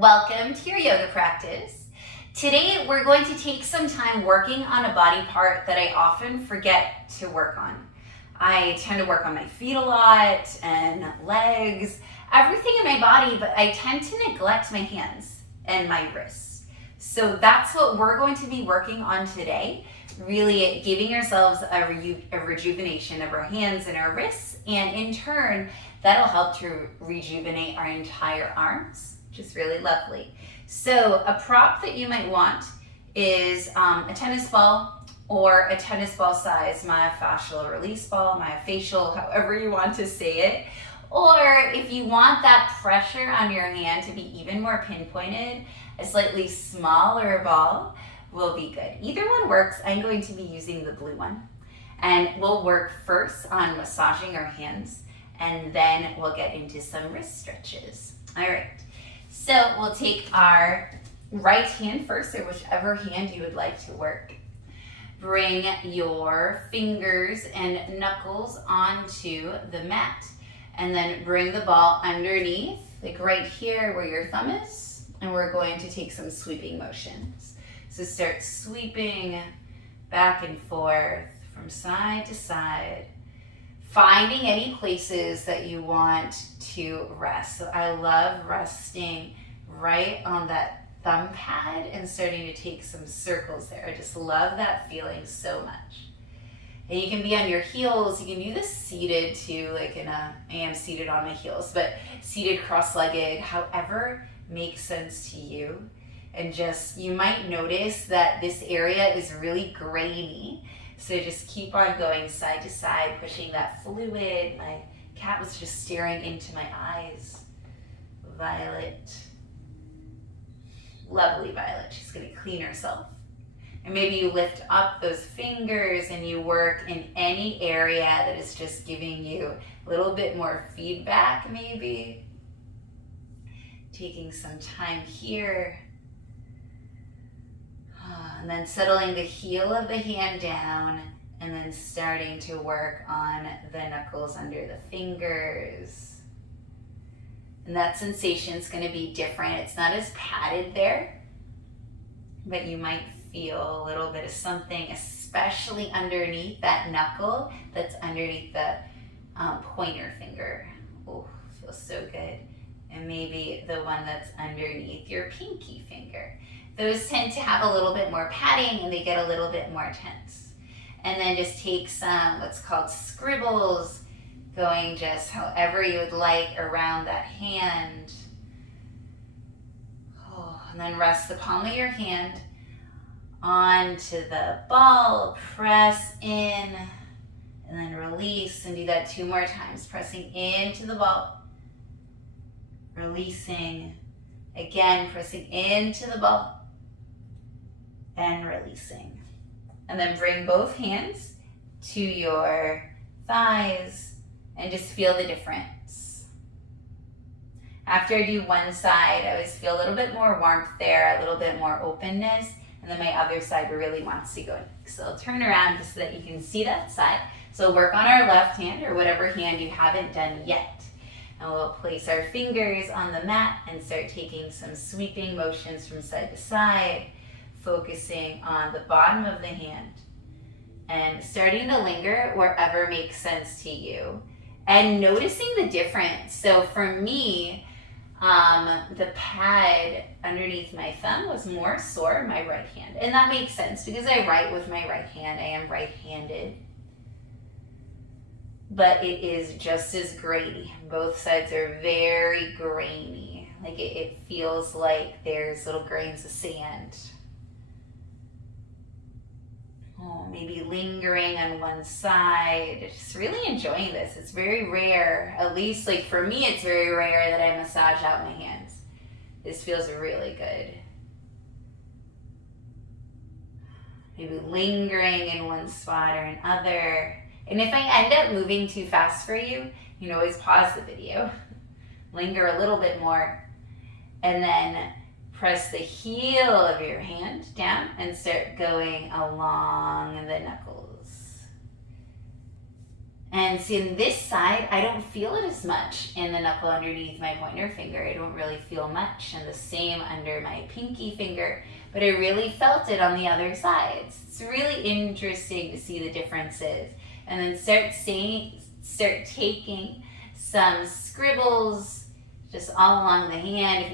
Welcome to your yoga practice. Today we're going to take some time working on a body part that I often forget to work on. I tend to work on my feet a lot and legs, everything in my body, but I tend to neglect my hands and my wrists. So that's what we're going to be working on today, really giving ourselves a rejuvenation of our hands and our wrists, and in turn, that'll help to rejuvenate our entire arms, which is really lovely. So a prop that you might want is a tennis ball or a tennis ball size myofascial release ball, myofascial, however you want to say it. Or if you want that pressure on your hand to be even more pinpointed, a slightly smaller ball will be good. Either one works. I'm going to be using the blue one. And we'll work first on massaging our hands, and then we'll get into some wrist stretches. All right, so we'll take our right hand first, or whichever hand you would like to work. Bring your fingers and knuckles onto the mat, and then bring the ball underneath, like right here where your thumb is, and we're going to take some sweeping motions. So start sweeping back and forth from side to side, finding any places that you want to rest. So I love resting right on that thumb pad and starting to take some circles there. I just love that feeling so much. And you can be on your heels. You can do this seated too, like I am seated on my heels, but seated cross-legged, however makes sense to you. And just, you might notice that this area is really grainy. So just keep on going side to side, pushing that fluid. My cat was just staring into my eyes. Violet. Lovely Violet. She's going to clean herself. And maybe you lift up those fingers and you work in any area that is just giving you a little bit more feedback, maybe. Taking some time here. And then settling the heel of the hand down, and then starting to work on the knuckles under the fingers. And that sensation is going to be different. It's not as padded there, but you might feel a little bit of something, especially underneath that knuckle that's underneath the pointer finger. Oh, feels so good. And maybe the one that's underneath your pinky finger. Those tend to have a little bit more padding and they get a little bit more tense. And then just take some what's called scribbles, going just however you would like around that hand. Oh, and then rest the palm of your hand onto the ball, press in, and then release, and do that 2 more times. Pressing into the ball, releasing, again pressing into the ball, and releasing. And then bring both hands to your thighs and just feel the difference. After I do one side, I always feel a little bit more warmth there, a little bit more openness, and then my other side really wants to go in. So I'll turn around just so that you can see that side. So work on our left hand or whatever hand you haven't done yet. And we'll place our fingers on the mat and start taking some sweeping motions from side to side, focusing on the bottom of the hand and starting to linger wherever makes sense to you and noticing the difference. So for me, the pad underneath my thumb was more sore in my right hand. And that makes sense because I write with my right hand. I am right-handed. But it is just as grainy. Both sides are very grainy. Like it feels like there's little grains of sand. Oh, maybe lingering on one side. Just really enjoying this. It's very rare, at least like for me, it's very rare that I massage out my hands. This feels really good. Maybe lingering in one spot or another. And if I end up moving too fast for you, you can always pause the video, linger a little bit more, and then press the heel of your hand down and start going along the knuckles. And see, in this side, I don't feel it as much in the knuckle underneath my pointer finger. I don't really feel much, and the same under my pinky finger, but I really felt it on the other sides. It's really interesting to see the differences. And then start taking some scribbles just all along the hand.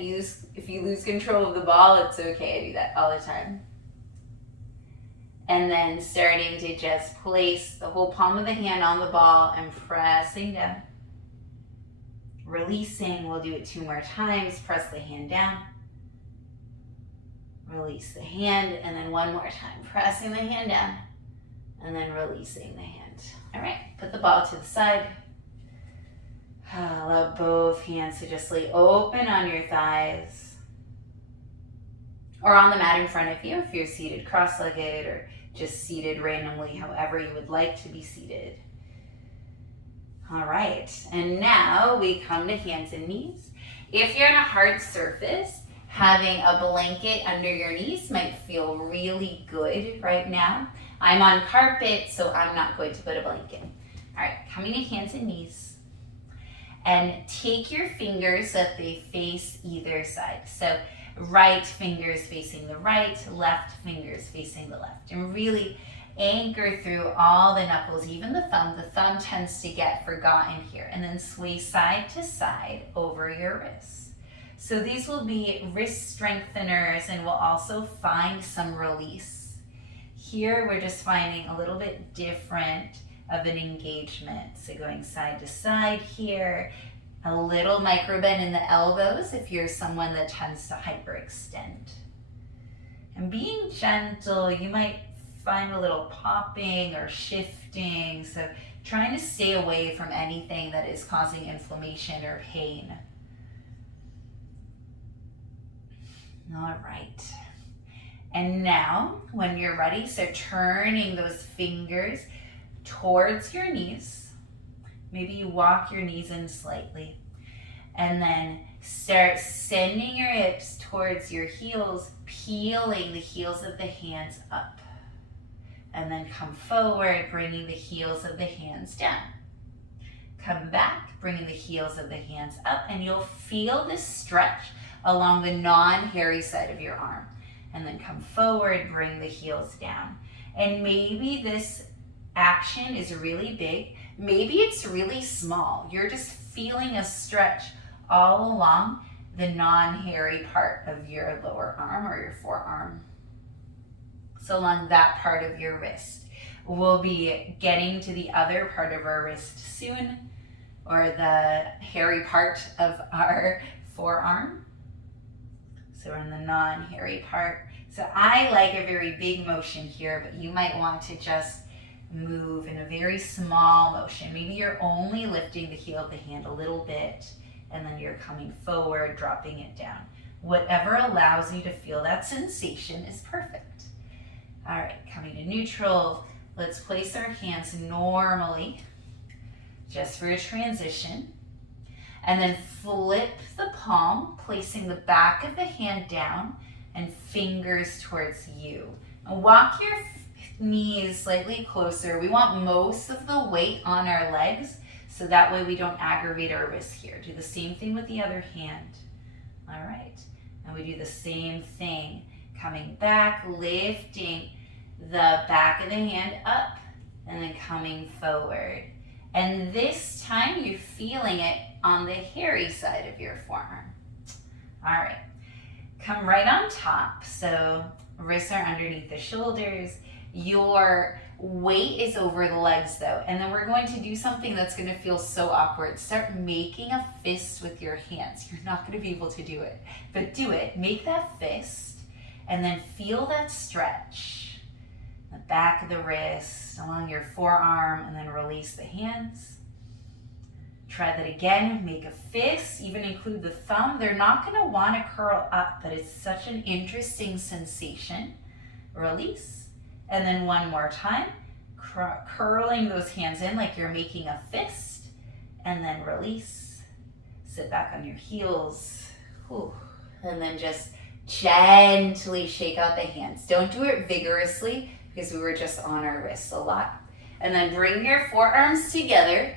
If you lose control of the ball, it's okay. I do that all the time. And then starting to just place the whole palm of the hand on the ball and pressing down. Releasing, we'll do it 2 more times. Press the hand down. Release the hand, and then 1 more time. Pressing the hand down, and then releasing the hand. All right, put the ball to the side. Allow both hands to just lay open on your thighs. Or on the mat in front of you if you're seated cross-legged, or just seated randomly, however you would like to be seated. All right, and now we come to hands and knees. If you're on a hard surface, having a blanket under your knees might feel really good right now. I'm on carpet, so I'm not going to put a blanket. All right, coming to hands and knees. And take your fingers so that they face either side. So right fingers facing the right, left fingers facing the left. And really anchor through all the knuckles, even the thumb. The thumb tends to get forgotten here. And then sway side to side over your wrists. So these will be wrist strengtheners and will also find some release. Here we're just finding a little bit different of an engagement. So going side to side here, a little micro bend in the elbows if you're someone that tends to hyperextend. And being gentle, you might find a little popping or shifting. So trying to stay away from anything that is causing inflammation or pain. All right. And now, when you're ready, so turning those fingers towards your knees. Maybe you walk your knees in slightly. And then start sending your hips towards your heels, peeling the heels of the hands up. And then come forward, bringing the heels of the hands down. Come back, bringing the heels of the hands up, and you'll feel this stretch along the non-hairy side of your arm. And then come forward, bring the heels down. And maybe this action is really big. Maybe it's really small. You're just feeling a stretch all along the non-hairy part of your lower arm or your forearm. So along that part of your wrist. We'll be getting to the other part of our wrist soon, or the hairy part of our forearm. So we're in the non-hairy part. So I like a very big motion here, but you might want to just move in a very small motion. Maybe you're only lifting the heel of the hand a little bit, and then you're coming forward, dropping it down. Whatever allows you to feel that sensation is perfect. All right, coming to neutral. Let's place our hands normally, just for a transition. And then flip the palm, placing the back of the hand down and fingers towards you. And walk your knees slightly closer. We want most of the weight on our legs, so that way we don't aggravate our wrists here. Do the same thing with the other hand. All right, and we do the same thing. Coming back, lifting the back of the hand up, and then coming forward. And this time you're feeling it on the hairy side of your forearm. All right, come right on top. So wrists are underneath the shoulders. Your weight is over the legs though. And then we're going to do something that's gonna feel so awkward. Start making a fist with your hands. You're not gonna be able to do it, but do it. Make that fist and then feel that stretch. The back of the wrist, along your forearm, and then release the hands. Try that again, make a fist, even include the thumb. They're not gonna wanna curl up, but it's such an interesting sensation. Release, and then one more time, curling those hands in like you're making a fist, and then release. Sit back on your heels, and then just gently shake out the hands. Don't do it vigorously, because we were just on our wrists a lot. And then bring your forearms together,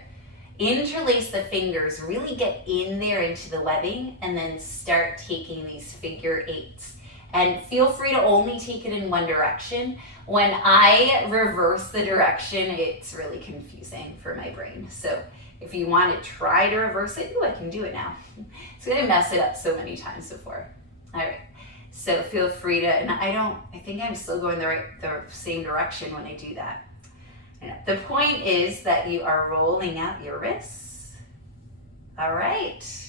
interlace the fingers, really get in there into the webbing, and then start taking these figure eights. And feel free to only take it in one direction. When I reverse the direction, it's really confusing for my brain. So if you want to try to reverse it, I can do it now. It's gonna mess it up so many times before. All right, so feel free to, and I think I'm still going the same direction when I do that. The point is that you are rolling out your wrists. All right.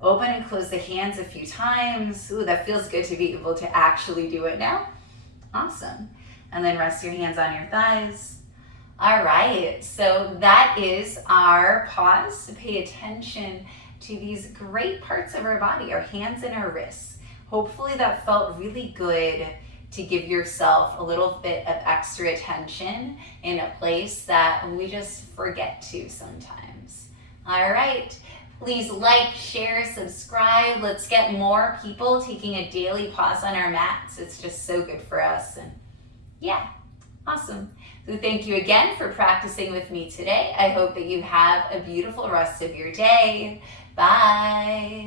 Open and close the hands a few times. Ooh, that feels good to be able to actually do it now. Awesome. And then rest your hands on your thighs. All right, so that is our pause to pay attention to these great parts of our body, our hands and our wrists. Hopefully that felt really good to give yourself a little bit of extra attention in a place that we just forget to sometimes. All right, please like, share, subscribe. Let's get more people taking a daily pause on our mats. It's just so good for us. And yeah, awesome. So thank you again for practicing with me today. I hope that you have a beautiful rest of your day. Bye.